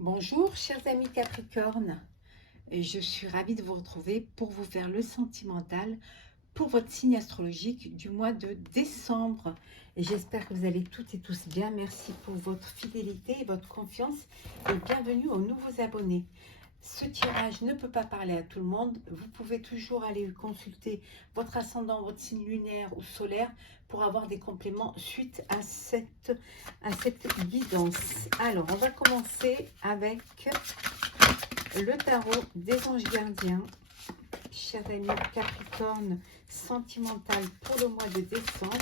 Bonjour chers amis Capricorne, je suis ravie de vous retrouver pour vous faire le sentimental pour votre signe astrologique du mois de décembre. Et j'espère que vous allez toutes et tous bien. Merci pour votre fidélité et votre confiance et bienvenue aux nouveaux abonnés. Ce tirage ne peut pas parler à tout le monde. Vous pouvez toujours aller consulter votre ascendant, votre signe lunaire ou solaire pour avoir des compléments suite à cette guidance. Alors, on va commencer avec le tarot des anges gardiens. Chers amis Capricorne, sentimental pour le mois de décembre.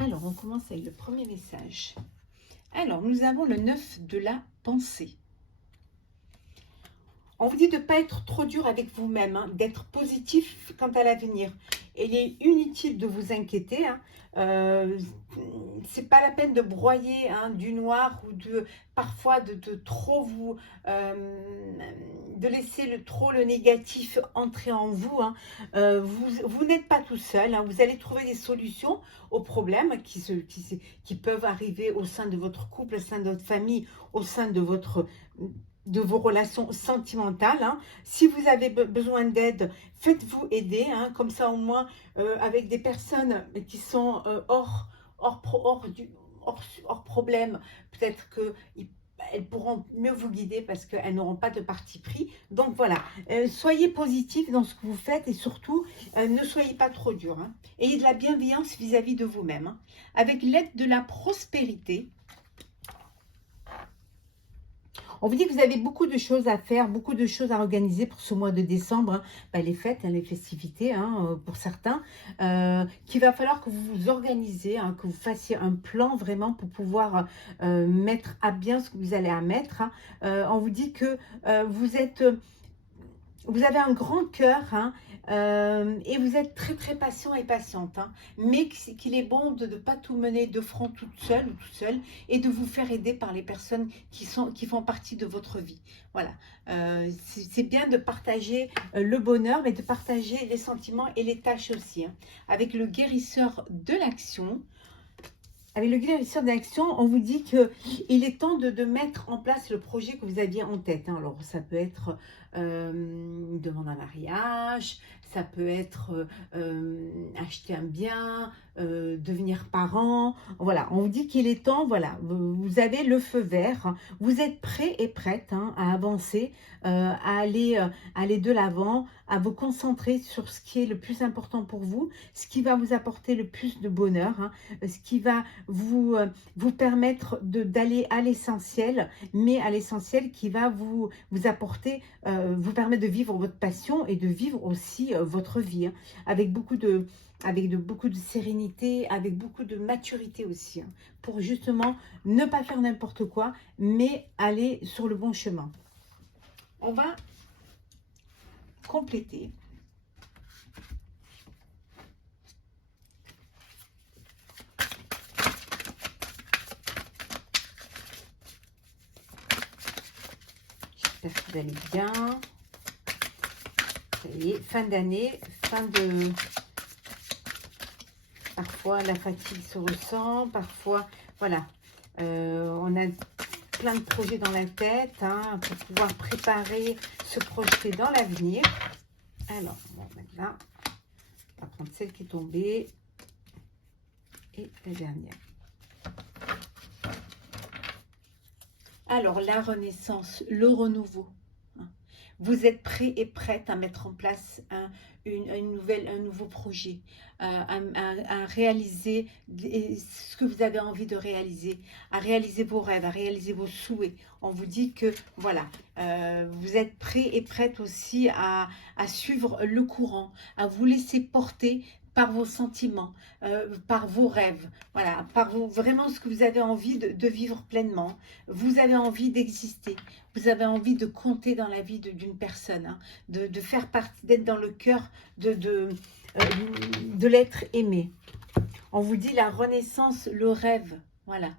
Alors, on commence avec le premier message. Alors, nous avons le 9 de la pensée. On vous dit de ne pas être trop dur avec vous-même, hein, d'être positif quant à l'avenir. Il est inutile de vous inquiéter. C'est pas la peine de broyer du noir ou parfois de trop vous... de laisser trop le négatif entrer en vous. Vous n'êtes pas tout seul. Vous allez trouver des solutions aux problèmes qui peuvent arriver au sein de votre couple, au sein de votre famille, au sein de vos relations sentimentales. Si vous avez besoin d'aide, faites-vous aider, comme ça au moins avec des personnes qui sont hors problème, peut-être qu'elles pourront mieux vous guider parce qu'elles n'auront pas de parti pris. Donc voilà, soyez positif dans ce que vous faites et surtout, ne soyez pas trop dur. Ayez de la bienveillance vis-à-vis de vous-même. Avec l'aide de la prospérité, on vous dit que vous avez beaucoup de choses à faire, beaucoup de choses à organiser pour ce mois de décembre. Les fêtes, les festivités pour certains. Qu'il va falloir que vous vous organisez, que vous fassiez un plan vraiment pour pouvoir mettre à bien ce que vous allez à mettre. On vous dit que vous avez un grand cœur et vous êtes très très patient et patiente, mais qu'il est bon de ne pas tout mener de front toute seule ou tout seul et de vous faire aider par les personnes qui font partie de votre vie. Voilà, c'est bien de partager le bonheur, mais de partager les sentiments et les tâches aussi. Avec le guérisseur de l'action, avec le guérisseur d'action, on vous dit qu'il est temps de mettre en place le projet que vous aviez en tête. Alors, ça peut être une demande en mariage, ça peut être acheter un bien, devenir parent. Voilà, on vous dit qu'il est temps, voilà, vous avez le feu vert, vous êtes prêt et prête à avancer, à aller de l'avant, à vous concentrer sur ce qui est le plus important pour vous, ce qui va vous apporter le plus de bonheur, ce qui va vous permettre d'aller à l'essentiel, mais à l'essentiel qui va vous apporter, vous permettre de vivre votre passion et de vivre aussi votre vie, avec beaucoup de sérénité, avec beaucoup de maturité aussi, pour justement ne pas faire n'importe quoi, mais aller sur le bon chemin. On va compléter. J'espère que vous allez bien. Ça y est, fin d'année, parfois la fatigue se ressent, parfois, voilà, on a plein de projets dans la tête pour pouvoir préparer, se projeter dans l'avenir. Alors, bon, maintenant, on va prendre celle qui est tombée et la dernière. Alors, la renaissance, le renouveau. Vous êtes prêt et prête à mettre en place un nouveau projet, à réaliser ce que vous avez envie de réaliser, à réaliser vos rêves, à réaliser vos souhaits. On vous dit que, voilà, vous êtes prêt et prête aussi à suivre le courant, à vous laisser porter par vos sentiments, par vos rêves, voilà, par vraiment ce que vous avez envie de vivre pleinement. Vous avez envie d'exister, vous avez envie de compter dans la vie d'une personne, de faire partie, d'être dans le cœur de l'être aimé. On vous dit la renaissance, le rêve, voilà.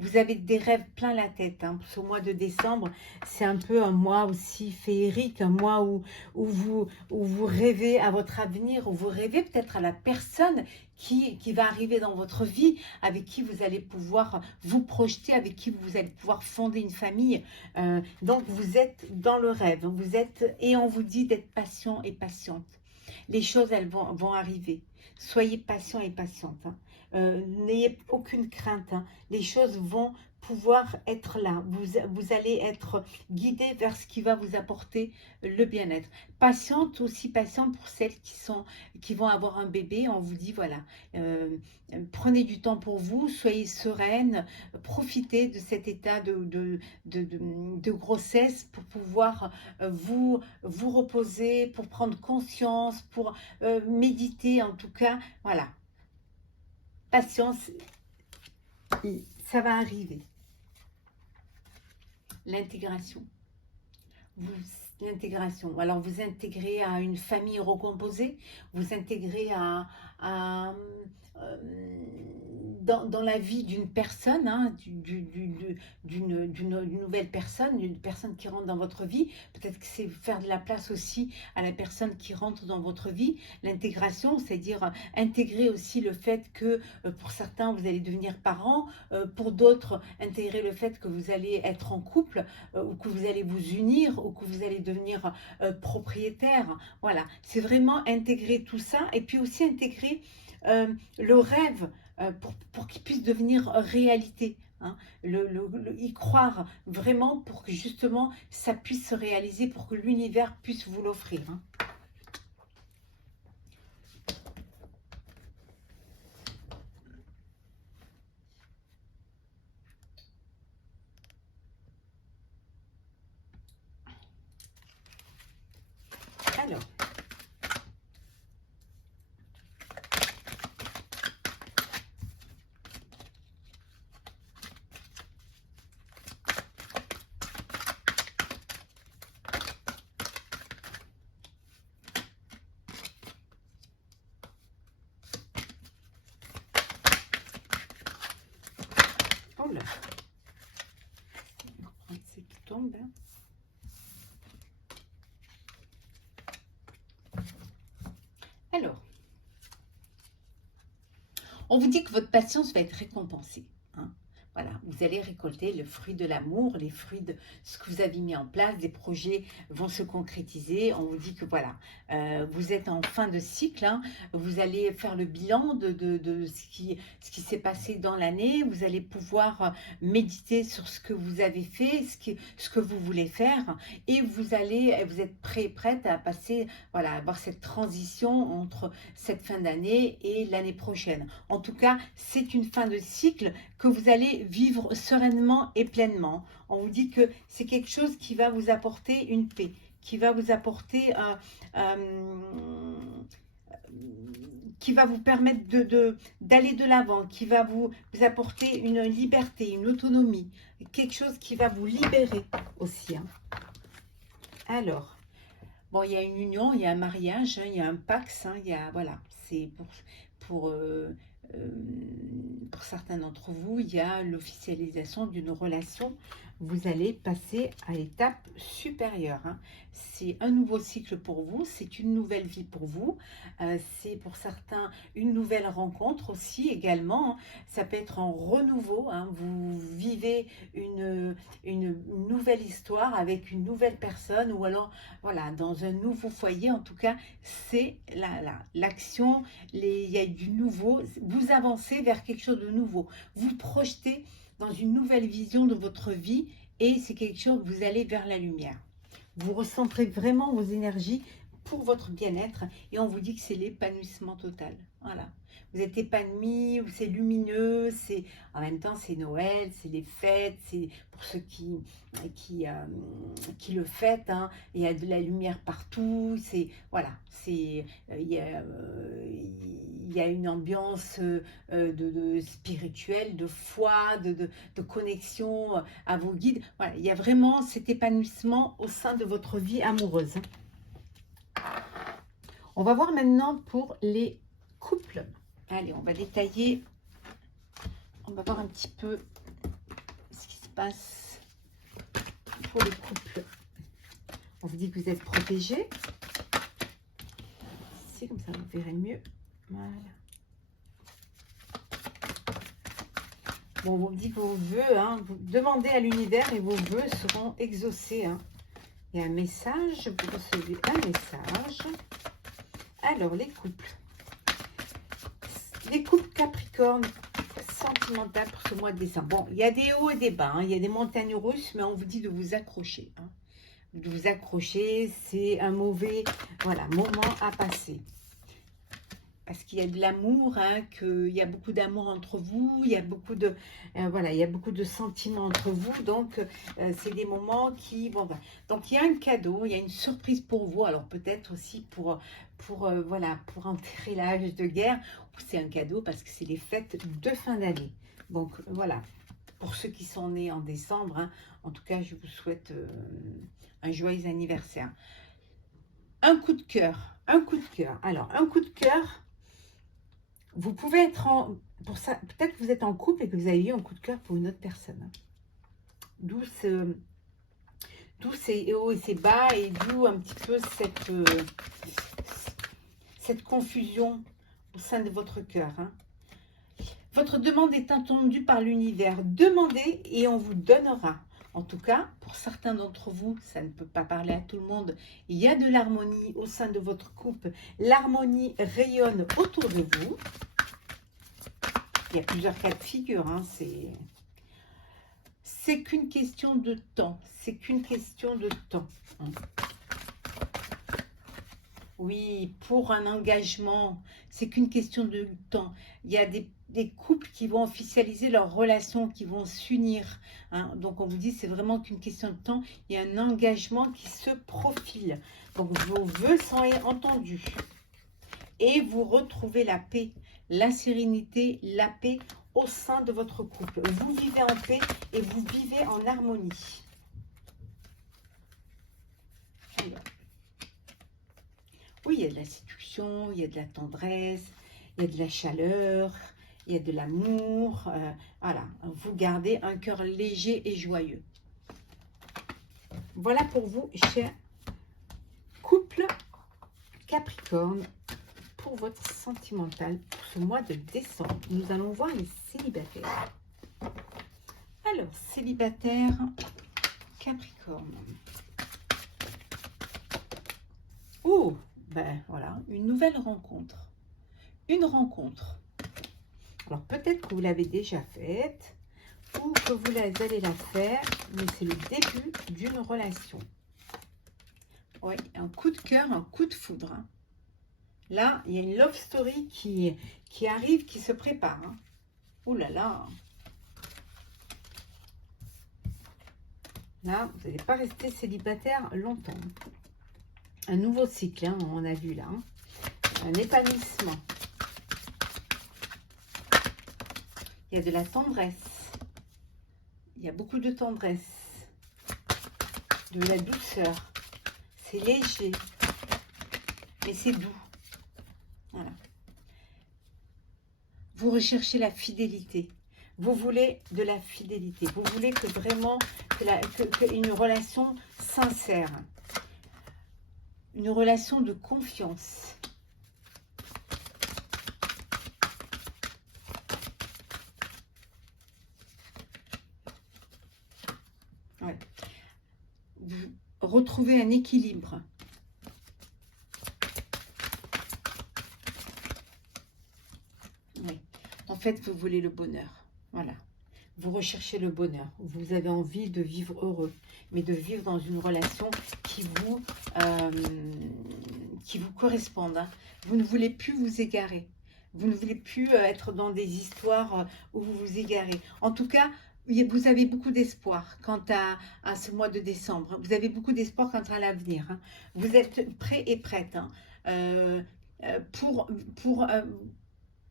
Vous avez des rêves plein la tête. Hein. Ce mois de décembre, c'est un peu un mois aussi féerique, un mois où vous rêvez à votre avenir, où vous rêvez peut-être à la personne qui va arriver dans votre vie, avec qui vous allez pouvoir vous projeter, avec qui vous allez pouvoir fonder une famille. Donc, vous êtes dans le rêve. Vous êtes, et on vous dit d'être patient et patiente. Les choses, elles vont arriver. Soyez patient et patiente. Hein. N'ayez aucune crainte. Hein. Les choses vont pouvoir être là. Vous allez être guidé vers ce qui va vous apporter le bien-être. Patiente, aussi patiente pour celles qui vont avoir un bébé. On vous dit, voilà, prenez du temps pour vous, soyez sereine, profitez de cet état de grossesse pour pouvoir vous reposer, pour prendre conscience, pour méditer en tout cas. Voilà, patience, ça va arriver. L'intégration. L'intégration. Alors, vous intégrez à une famille recomposée, vous intégrez à, euh, dans la vie d'une personne, hein, d'une nouvelle personne, d'une personne qui rentre dans votre vie. Peut-être que c'est faire de la place aussi à la personne qui rentre dans votre vie. L'intégration, c'est-à-dire intégrer aussi le fait que pour certains, vous allez devenir parents, pour d'autres, intégrer le fait que vous allez être en couple, ou que vous allez vous unir, ou que vous allez devenir propriétaire. Voilà, c'est vraiment intégrer tout ça, et puis aussi intégrer le rêve pour qu'il puisse devenir réalité. Hein, y croire vraiment pour que justement ça puisse se réaliser, pour que l'univers puisse vous l'offrir. Hein. Alors, oh là, c'est qui tombe. Hein. Alors, on vous dit que votre patience va être récompensée. Hein. Voilà, vous allez récolter le fruit de l'amour, les fruits de ce que vous avez mis en place, des projets vont se concrétiser. On vous dit que voilà, vous êtes en fin de cycle, hein, vous allez faire le bilan de ce qui s'est passé dans l'année, vous allez pouvoir méditer sur ce que vous avez fait, ce que vous voulez faire, et vous êtes prêt et prête à passer, voilà, à avoir cette transition entre cette fin d'année et l'année prochaine. En tout cas, c'est une fin de cycle que vous allez vivre sereinement et pleinement. On vous dit que c'est quelque chose qui va vous apporter une paix, qui va vous apporter qui va vous permettre d'aller de l'avant, qui va vous apporter une liberté, une autonomie, quelque chose qui va vous libérer aussi. Hein. Alors, bon, il y a une union, il y a un mariage, hein, il y a un pax, hein, il y a, voilà, c'est pour, euh, pour certains d'entre vous, il y a l'officialisation d'une relation. Vous allez passer à l'étape supérieure. Hein. C'est un nouveau cycle pour vous, c'est une nouvelle vie pour vous. C'est pour certains une nouvelle rencontre aussi également. Hein. Ça peut être en renouveau. Hein. Vous vivez une nouvelle histoire avec une nouvelle personne, ou alors voilà, dans un nouveau foyer. En tout cas, c'est l'action, il y a du nouveau. Vous avancez vers quelque chose de nouveau. Vous projetez dans une nouvelle vision de votre vie, et c'est quelque chose, vous allez vers la lumière. Vous recentrez vraiment vos énergies pour votre bien-être, et on vous dit que c'est l'épanouissement total. Voilà. Vous êtes épanoui, c'est lumineux, en même temps c'est Noël, c'est les fêtes, c'est pour ceux qui le fêtent. Hein. Il y a de la lumière partout, voilà, il y a une ambiance spirituelle, de foi, de connexion à vos guides. Voilà, il y a vraiment cet épanouissement au sein de votre vie amoureuse. On va voir maintenant pour les couples. Allez, on va détailler. On va voir un petit peu passe pour les couples? On vous dit que vous êtes protégés. C'est comme ça, vous verrez mieux. Voilà. Bon, on vous dit que vos vœux, hein, vous demandez à l'univers et vos vœux seront exaucés. Hein. Il y a un message, vous recevez un message. Alors, les couples. Les couples Capricorne, sentimental pour ce mois de décembre. Bon, il y a des hauts et des bas, hein, il y a des montagnes russes, mais on vous dit de vous accrocher. Hein. De vous accrocher, c'est un mauvais moment à passer. Parce qu'il y a de l'amour, hein, qu'il y a beaucoup d'amour entre vous, il y a beaucoup de il y a beaucoup de sentiments entre vous, donc c'est des moments qui donc il y a un cadeau, il y a une surprise pour vous, alors peut-être aussi pour enterrer l'âge de guerre, ou c'est un cadeau parce que c'est les fêtes de fin d'année. Donc voilà, pour ceux qui sont nés en décembre, hein, en tout cas je vous souhaite un joyeux anniversaire. Un coup de cœur, alors un coup de cœur. Vous pouvez être pour ça, peut-être que vous êtes en couple et que vous avez eu un coup de cœur pour une autre personne. D'où ces hauts et ces bas et d'où un petit peu cette confusion au sein de votre cœur. Hein. Votre demande est entendue par l'univers. Demandez et on vous donnera. En tout cas, pour certains d'entre vous, ça ne peut pas parler à tout le monde, il y a de l'harmonie au sein de votre couple. L'harmonie rayonne autour de vous. Il y a plusieurs cas de figure. Hein. C'est qu'une question de temps. C'est qu'une question de temps. Hein. Oui, pour un engagement, c'est qu'une question de temps. Il y a des couples qui vont officialiser leur relation, qui vont s'unir. Hein. Donc, on vous dit, c'est vraiment qu'une question de temps. Il y a un engagement qui se profile. Donc, vos vœux sont entendus. Et vous retrouvez la paix, la sérénité, la paix au sein de votre couple. Vous vivez en paix et vous vivez en harmonie. Alors. Oui, il y a de la séduction, il y a de la tendresse, il y a de la chaleur, il y a de l'amour. Voilà, vous gardez un cœur léger et joyeux. Voilà pour vous, chers couple Capricorne, pour votre sentimental pour ce mois de décembre. Nous allons voir les célibataires. Alors, célibataire Capricorne. Oh, ben voilà, une nouvelle rencontre. Une rencontre. Alors, peut-être que vous l'avez déjà faite ou que vous allez la faire, mais c'est le début d'une relation. Oui, un coup de cœur, un coup de foudre. Hein. Là, il y a une love story qui arrive, qui se prépare. Hein. Ouh là là. Là, vous n'allez pas rester célibataire longtemps. Un nouveau cycle, hein, on a vu là. Hein. Un épanouissement. Il y a de la tendresse. Il y a beaucoup de tendresse. De la douceur. C'est léger. Mais c'est doux. Voilà. Vous recherchez la fidélité. Vous voulez de la fidélité. Vous voulez que vraiment, une relation sincère. Une relation de confiance. Ouais. Vous retrouvez un équilibre. Oui. En fait, vous voulez le bonheur. Voilà. Vous recherchez le bonheur. Vous avez envie de vivre heureux, mais de vivre dans une relation qui vous corresponde. Hein. Vous ne voulez plus vous égarer. Vous ne voulez plus être dans des histoires où vous vous égarez. En tout cas, vous avez beaucoup d'espoir quant à ce mois de décembre. Vous avez beaucoup d'espoir quant à l'avenir. Hein. Vous êtes prêt et prête hein, pour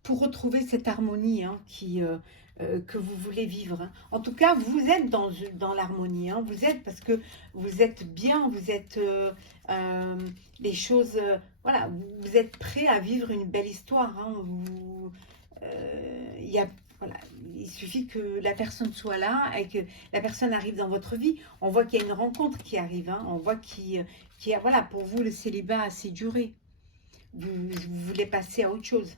retrouver cette harmonie hein, que vous voulez vivre. Hein. En tout cas, vous êtes dans l'harmonie. Hein. Vous êtes parce que vous êtes bien, vous êtes les choses... voilà, vous êtes prêt à vivre une belle histoire. Hein. Il y a Voilà, il suffit que la personne soit là et que la personne arrive dans votre vie. On voit qu'il y a une rencontre qui arrive, hein. On voit qu'il y a, voilà, pour vous, le célibat a assez duré. Vous voulez passer à autre chose.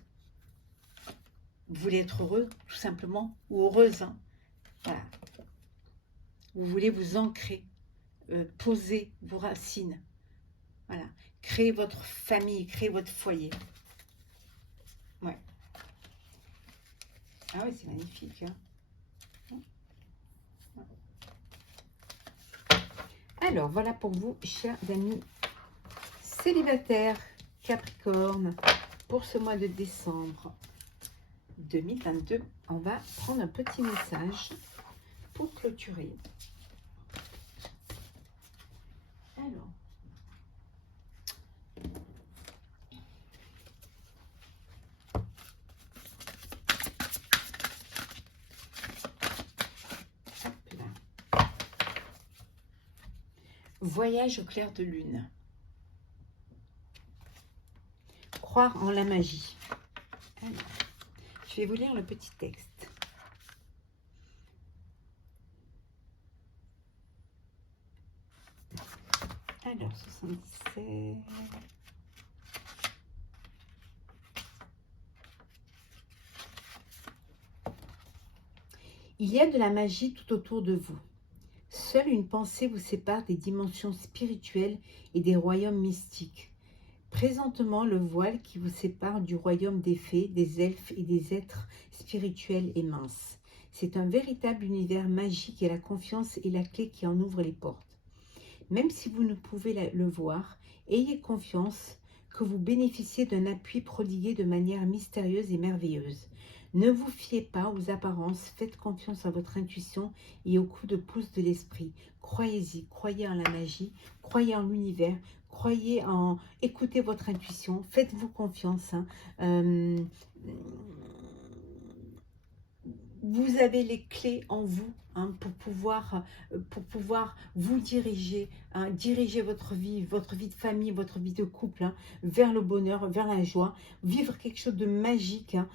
Vous voulez être heureux, tout simplement, ou heureuse, hein. Voilà. Vous voulez vous ancrer, poser vos racines. Voilà. Créer votre famille, créer votre foyer. Ouais. Ah oui, c'est magnifique, hein. Alors, voilà pour vous, chers amis célibataires Capricorne, pour ce mois de décembre 2022. On va prendre un petit message pour clôturer. Alors, hop là. Voyage au clair de lune. Croire en la magie. Alors, je vais vous lire le petit texte. Alors, 77... Il y a de la magie tout autour de vous. Seule une pensée vous sépare des dimensions spirituelles et des royaumes mystiques. Présentement, le voile qui vous sépare du royaume des fées, des elfes et des êtres spirituels est mince. C'est un véritable univers magique et la confiance est la clé qui en ouvre les portes. Même si vous ne pouvez le voir, ayez confiance que vous bénéficiez d'un appui prodigué de manière mystérieuse et merveilleuse. Ne vous fiez pas aux apparences, faites confiance à votre intuition et au coup de pouce de l'esprit. Croyez-y, croyez en la magie, croyez en l'univers, croyez en... Écoutez votre intuition, faites-vous confiance, hein. Vous avez les clés en vous, hein, pour pouvoir vous diriger, hein, diriger votre vie de famille, votre vie de couple, hein, vers le bonheur, vers la joie, vivre quelque chose de magique, hein.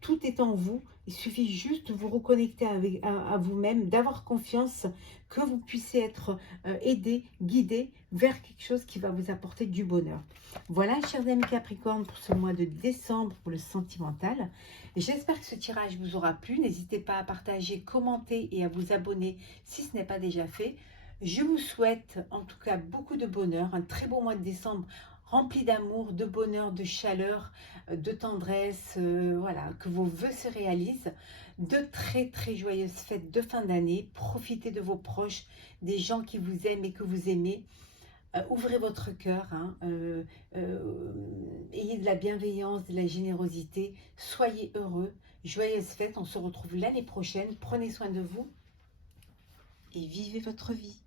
Tout est en vous. Il suffit juste de vous reconnecter à vous-même, d'avoir confiance que vous puissiez être aidé, guidé vers quelque chose qui va vous apporter du bonheur. Voilà, chers amis Capricorne, pour ce mois de décembre, pour le sentimental. J'espère que ce tirage vous aura plu. N'hésitez pas à partager, commenter et à vous abonner si ce n'est pas déjà fait. Je vous souhaite en tout cas beaucoup de bonheur, un très beau mois de décembre rempli d'amour, de bonheur, de chaleur, de tendresse, voilà, que vos vœux se réalisent. De très très joyeuses fêtes de fin d'année. Profitez de vos proches, des gens qui vous aiment et que vous aimez. Ouvrez votre cœur, hein, ayez de la bienveillance, de la générosité, soyez heureux, joyeuses fêtes, on se retrouve l'année prochaine, prenez soin de vous et vivez votre vie.